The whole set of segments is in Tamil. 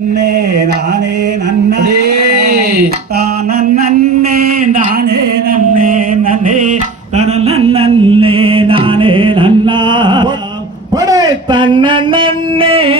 அண்ணே நானே நன்னே. தான நன்னே நானே நன்னே நன்னே. தன நன்னே நானே நன்னா. நன்னே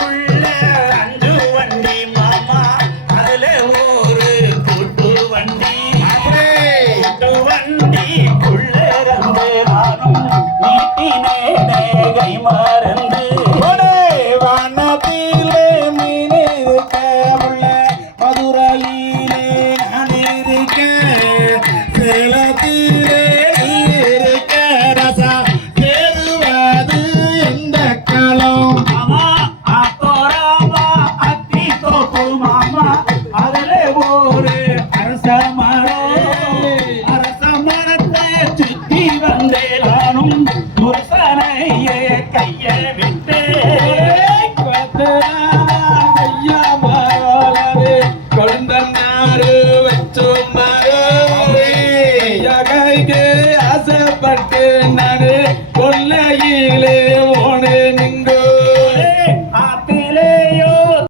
கை மறந்து வனத்திலே மீனிருக்க உள்ள மதுரையிலே நான் இருக்க சேலத்திலே இருக்க ரசா தேருவது எந்த களம். அரச மரத்தை கஷ்டப்பட்டு நடு